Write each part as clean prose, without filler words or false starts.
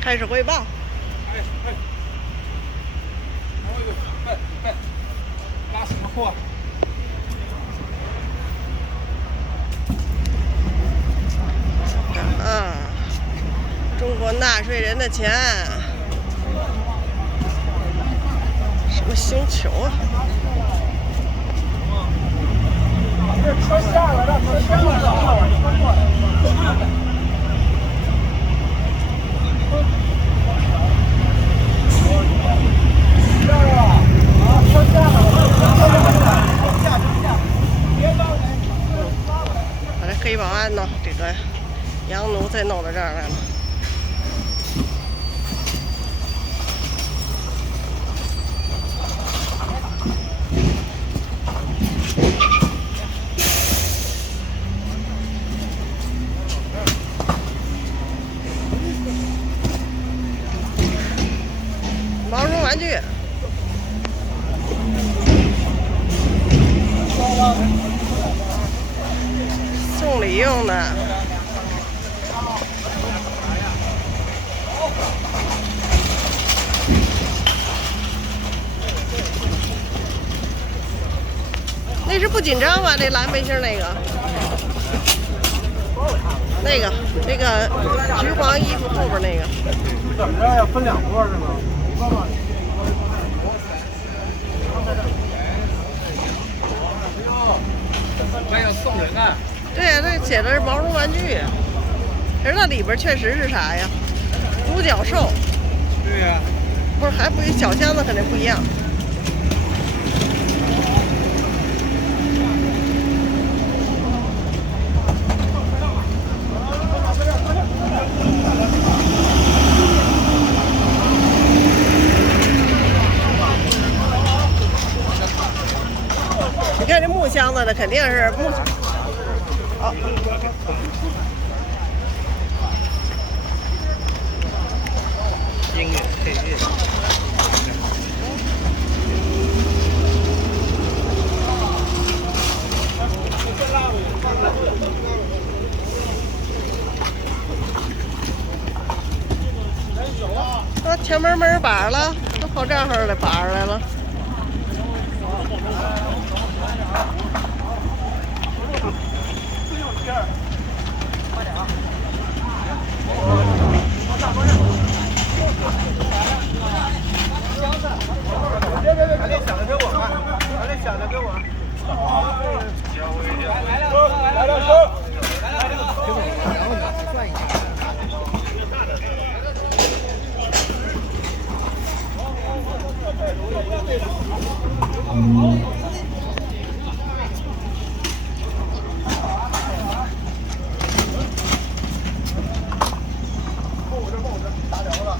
开始汇报。拉什么货？中国纳税人的钱，什么星球啊？这车下来了，车下来了。把这黑保安呢，这个洋奴才弄到这儿来了。毛绒玩具。送礼用的。那是不紧张吧？那蓝背心那个，那个橘黄衣服后边那个。怎么着呀？分两波是吗？还要送人啊？对呀，这写的是毛绒玩具，可是那里边确实是啥呀？独角兽。对呀。不是，还不一小箱子肯定不一样。你看这木箱子的肯定是木。好。音乐配乐。都前门把了，都跑这儿来把上来了。别，把那小的给我吧，把那小的给我。来了，收。给我，然后你算一下。打聊了。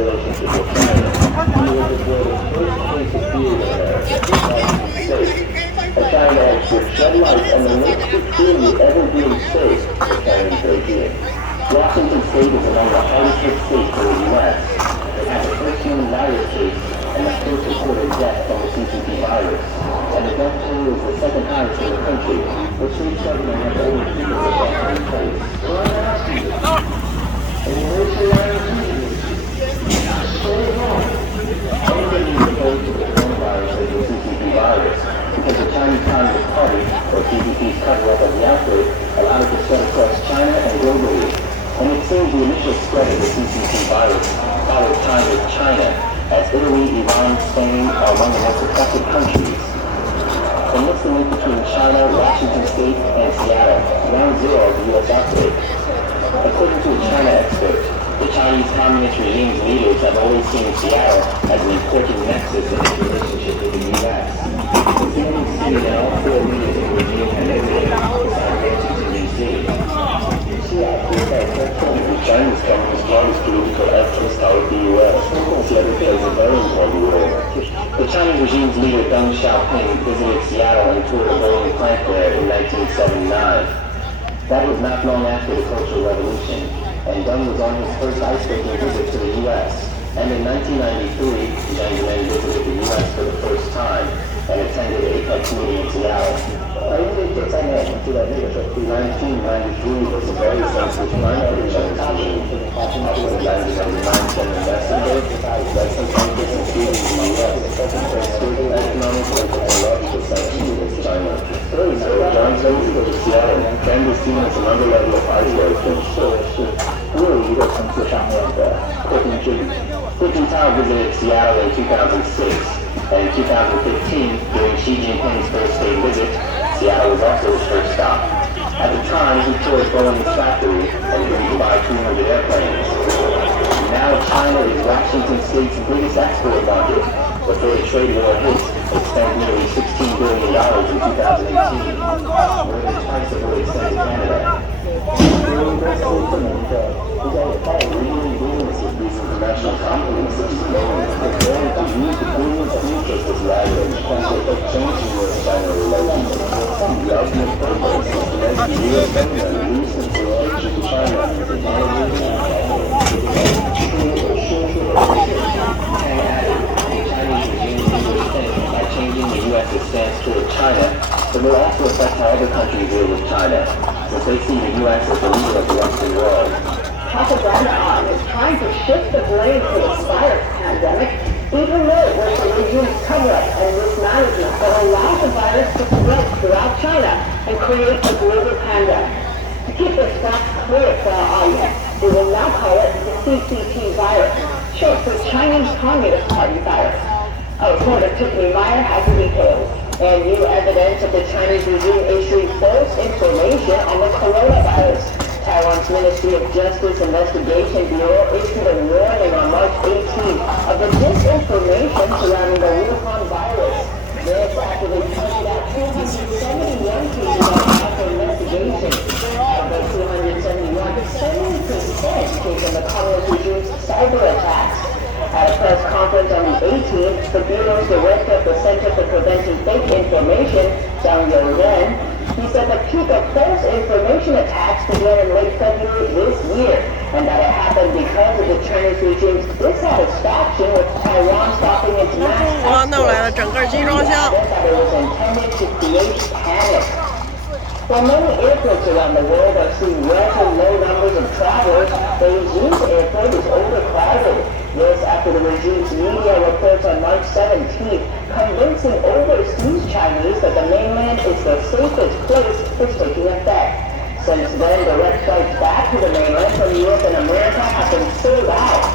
relationship with China. He was the world's first case of being there in 2006. A China expert shed light on the links between the ever-being state of Chinese Beijing. Washington State is among the hardest hit states in the U.S. It has the first human virus case and the first reported death from the CCP virus. And the death toll is the second highest in the country, which state government has only figured the death in place. So I'm asking you, and you wish you are stay home. Anybody is opposed to the coronavirus as the CCP virus, because the Chinese Communist Party, or CCP's cover-up of the outbreak, allowed it to spread across China and globally. And it seems the initial spread of the CCP virus followed time with China, as Italy, Iran, Spain are among the most affected countries. And what's the link between China, Washington State, and Seattle? Ground zero of the U.S. outbreak. According to a China expert, the Chinese Communist regime's leaders have always seen Seattle as an important nexus in its relationship with the U.S. It's the only city that all four leaders of the regime have visited, besides Washington, D.C. Seattle is the Chinese Communist Party's political actions toward the U.S. Seattle plays a very important role. The Chinese regime's leader Deng Xiaoping visited Seattle and toured a Boeing plant there in 1979. That was not long after the Cultural Revolution, and Deng was on his first ice-breaking visit to the U.S. And in 1993, Jiang Zemin visited the U.S. for the first time and attended the APEC meeting in Seattle. 1993 was a very sensitive time for the Chinese regime. After the 1999 Chen investigated, that some countries, including the U.S., exerted economic and technological sanctions against China. So Jiang Zemin to Seattle can be seen as another level of isolation. 又一个层次上面的扩军之旅。Hu Jintao visited Seattle in 2006, and in 2015, during Xi Jinping's first state visit, Seattle was also his first stop. At the time, he toured Boeing's factory and flew to buy 200 airplanes. Now China is Washington State's biggest export market. Before the trade war hit, it spent nearly $16 billion in 2018, more than twice of what it sent to Canada. These international companies are preparing to use the billions of interest as leverage to change U.S. China relations. The ultimate purpose is to make the U.S. government use its relation to China as a by changing the U.S.'s stance toward China, it will also affect how other countries deal with China, since they see the U.S. as the leader of the Western world. Propaganda arm is trying to shift the blame for this virus pandemic, even though it was the regime's cover-up and mismanagement that allowed the virus to spread throughout China and create a global pandemic. To keep this fact clear for our audience, we will now call it the CCP virus, short for Chinese Communist Party virus. Our reporter Tiffany Meyer has the details. And new evidence of the Chinese regime issuing false information on the coronavirus. Taiwan's Ministry of Justice Investigation Bureau issued a warning on March 18th of the disinformation surrounding the Wuhan virus. This after they pointed out 270 young people out for investigation. Of the 271, 70% came from the communist regime's cyber attacks. At a press conference on the 18th, the Bureau's director of the Center for Preventing Fake Information, Zhang Youren, he said the peak of false information attacks began in late February this year, and that it happened because of the Chinese regime's dissatisfaction with Taiwan stopping its mass exports. That it was intended to create panic. While many airports around the world are seeing record low numbers of travelers, Beijing's airport is overcrowded. This after the regime's media reports on March 17th, convincing overseas Chinese that the mainland is the safest place for taking effect. Since then, direct flights back to the mainland from Europe and America have been sold out.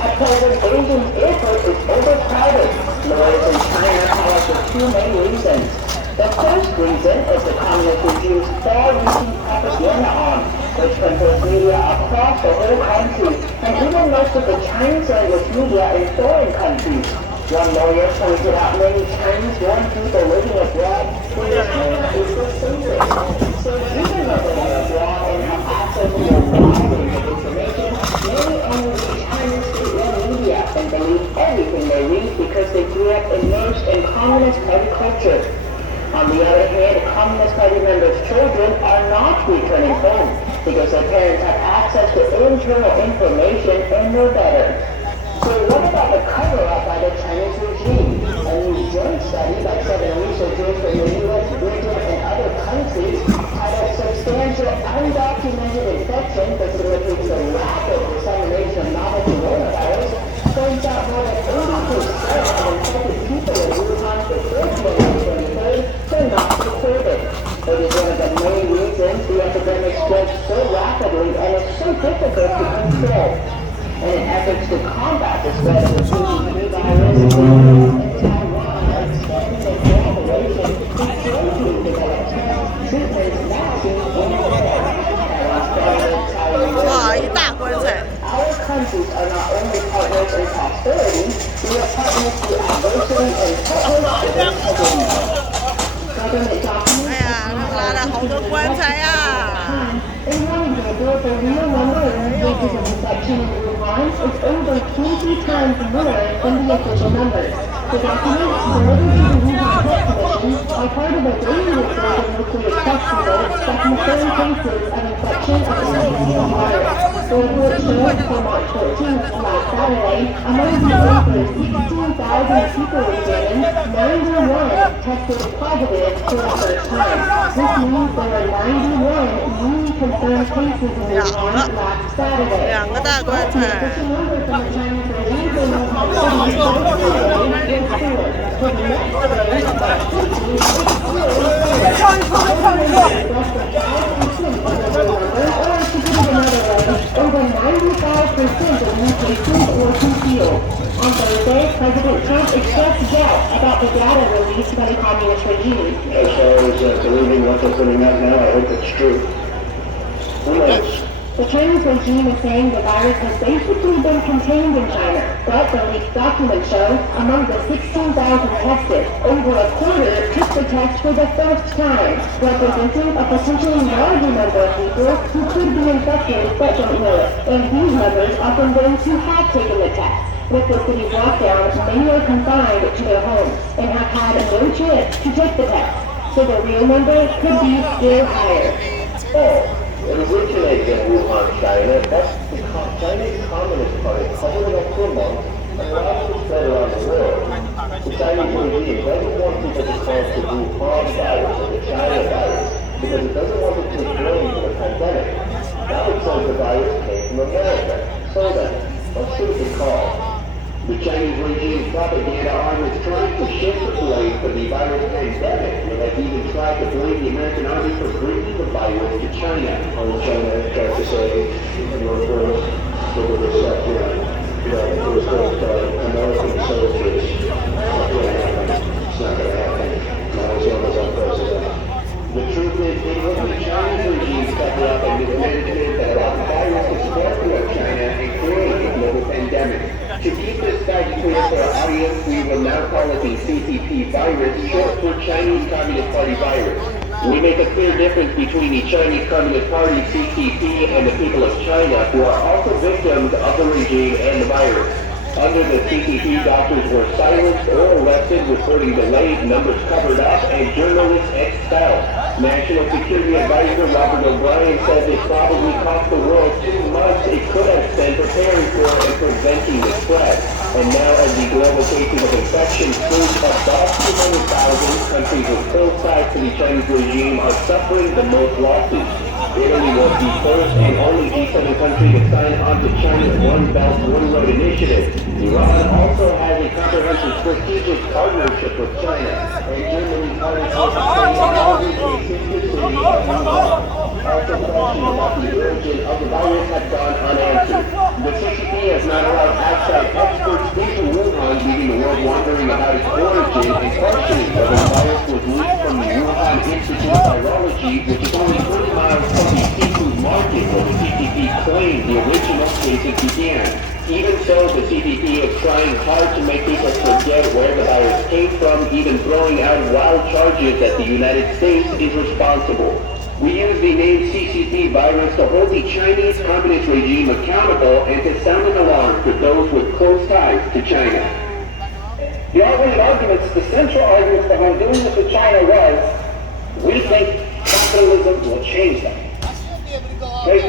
At present, Beijing's airport is overcrowded. Lawyers in China tell us the two main reasons. The first reason is the communist regime's far-reaching propaganda arm, which controls media across the whole country, and even most of the Chinese language media in foreign countries. One lawyer pointed out many Chinese young people living abroad where China is the safest. So even though they are abroad and have access to a wide range of information, many only read Chinese state-run media. culture. On the other hand, Communist Party members' children are not returning home because their parents have access to internal information and know better. So what about the cover-up by the Chinese regime? A new joint study by 7 researchers from the U.S., Britain, and other countries titled Substantial Undocumented Infection Facilitates the Rapid Dissemination of Novel Coronavirus points out more than 80% of infected people in Wuhan before January 23rd were not reported. It is one of the main reasons the epidemic spreads so rapidly and is so difficult to control. And in efforts to combat the spread of the CDC virus, Taiwan are expanding their cooperation to jointly develop tests, treatments, vaccines, and care. Taiwan's president, Our countries are not only partners in prosperity, we are partners through adversity and partners in integrity. Government documents in one example, the real number of cases of infection in Wuhan is over 20 times more than the official numbers. The documents delivered to the Wuhan Health Commission are part of a daily report of nuclear test results that confirm cases of infection of the CDC virus. The report shows for March 14th, last Saturday, among the over 16,000 people examined, 91 tested positive for the first time. This means there were 91 newly confirmed cases in Wuhan last Saturday. The official number from the Chinese regime in Wuhan City is 4. For the next day, about 50 is still 4. To put it another way, over 95% of new cases were concealed. On Thursday, President Trump expressed doubt about the data released by the communist regime. As far as believing what they're putting out now, I hope it's true. Who knows? The Chinese regime is saying the virus has basically been contained in China, but the leaked documents show among the 16,000 tested, over a quarter took the test for the first time, representing a potentially larger number of people who could be infected but don't know it. And these numbers are from those who have taken the test. With the city's lockdown, many are confined to their homes and have had no chance to take the test. So the real number could be still higher. It originated in Wuhan, China. That's the Chinese Communist Party covered it up for a month and allowed it to spread around the world. The Chinese regime doesn't want people to call it the Wuhan virus or the China virus because it doesn't want it to blame for the pandemic. Now it says the virus came from America. So then, let's see what they call. The Chinese regime's propaganda arm is trying to shift the blame for the virus pandemic. It has even tried to blame the American army for bringing the virus to China. China tried to say, American soldiers. It's not going to happen. Not as long as I'm president. The truth is, the Chinese regime stepped up and admitted that the virus is spread throughout China and created a global pandemic. To keep this fact clear for our audience, we will now call it the CCP virus, short for Chinese Communist Party virus. We make a clear difference between the Chinese Communist Party, CCP, and the people of China, who are also victims of the regime and the virus. Under the CCP, doctors were silenced or arrested, reporting delayed, numbers covered up, and journalists expelled. National Security Advisor Robert O'Brien says it probably cost the world 2 months it could have spent preparing for and preventing the spread. And now as the global cases of infection surge above 200,000, countries with close ties to the Chinese regime are suffering the most losses. Italy was the first and only G7 country to sign on to China's One Belt, One Road initiative. Iran also has a comprehensive strategic partnership with China, and Germany's partnership with China also questions about the origin of the virus have gone unanswered. The CCP has not allowed outside experts into Wuhan, leaving the world wondering about its origin and questioning whether the virus was leaked from the Wuhan Institute of Virology, which is only 30 miles from the seafood market where the CCP claimed the original cases began. Even so, the CCP is trying hard to make people forget where the virus came from, even throwing out wild charges that the United States is responsible. We use the name CCP virus to hold the Chinese Communist regime accountable and to sound an alarm for those with close ties to China. The arguments, the central arguments behind doing this with China was, we think capitalism will change them. 对，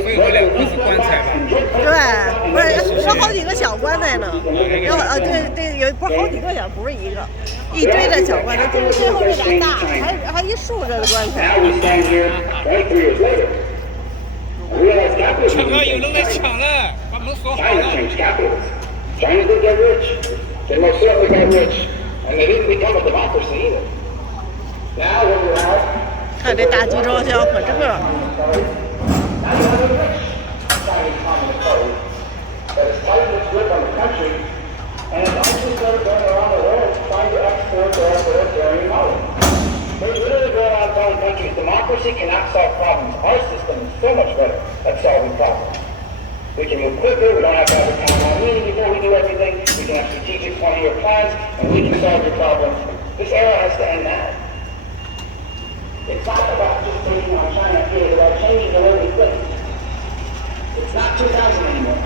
不是说好几个小棺材呢，有对，有不是好几个小，不是一个，一堆的小棺材，就是最后这俩大，还一竖着的棺材。 Now we stand here 23 years later. and realize capitalism. 抢了，有人来抢了，把门锁好 China 了。 changed capitalism. China did get rich. They most certainly got rich. And they didn't become a democracy either. Now what you have, 看这大集装箱可这个， now you have a rich Chinese Communist Party that has tightened its grip on the country and is actually started going around the world trying to export their authoritarian model. They literally go around telling countries democracy cannot solve problems. Our system is so much better at solving problems. We can move quicker, we don't have to have a town hall meeting before we do everything, we can have strategic 20-year plans, and we can solve your problems. This era has to end now. It's not about just taking on China, it's about changing the way we think. It's not 2000 anymore.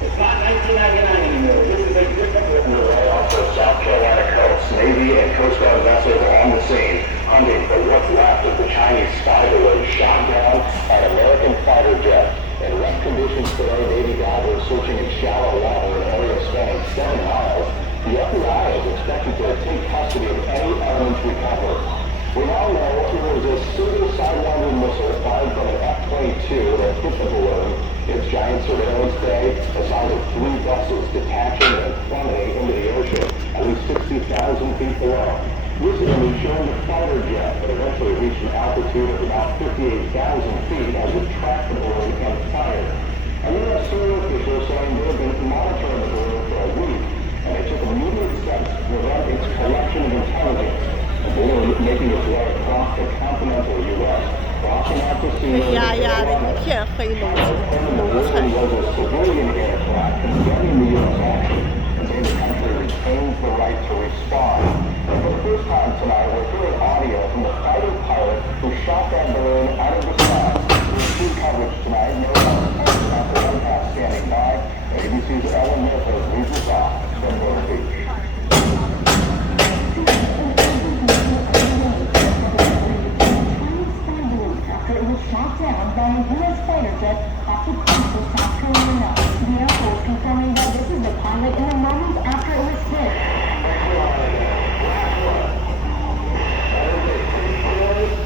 It's not 1999 anymore. This is a different world. Also, South Carolina coast, Navy and Coast Guard vessels are on the scene, hunting for what's left of the Chinese spy balloon shot down by an American fighter jet. In rough conditions today, Navy divers searching in shallow water in an area spanning 7 miles. The FBI is expected to take custody of any evidence recovered. We now know it was a single sidewinder missile fired from an F-22 that hit the balloon. Its giant surveillance day, a sound of 3 vessels detaching and plummeting into the ocean at least 60,000 feet below. This image showing the fighter jet that eventually reached an altitude of about 58,000 feet as it tracked the balloon and fired. And U.S. senior officials saying they have been monitoring the balloon for a week, and it took immediate steps to prevent its collection of intelligence. The balloon making its way across the continental U.S. Crossing out to sea. 黑压压的一片黑农菜。 was a civilian aircraft condemning the U.S. action and saying the country retains the right to respond. And for the first time tonight, we're hearing audio from the fighter pilot who shot that balloon out of the sky. We'll see coverage tonight. No one standing by. ABC's Ellen Milford leads us off from Myrtle Beach. It was shot down by a U.S. fighter jet off the coast of South Carolina. The Air Force confirming that this is the pilot in the moments after it was hit.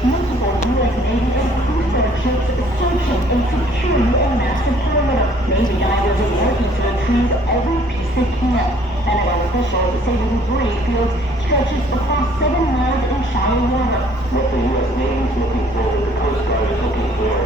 Multiple U.S. Navy and Coast Guard ships searching and securing a massive perimeter. Navy divers are working to retrieve every piece they can. Pentagon officials say the debris field stretches across 7 miles in shallow water. What the U.S. Navy's looking for, the Coast Guard is looking for,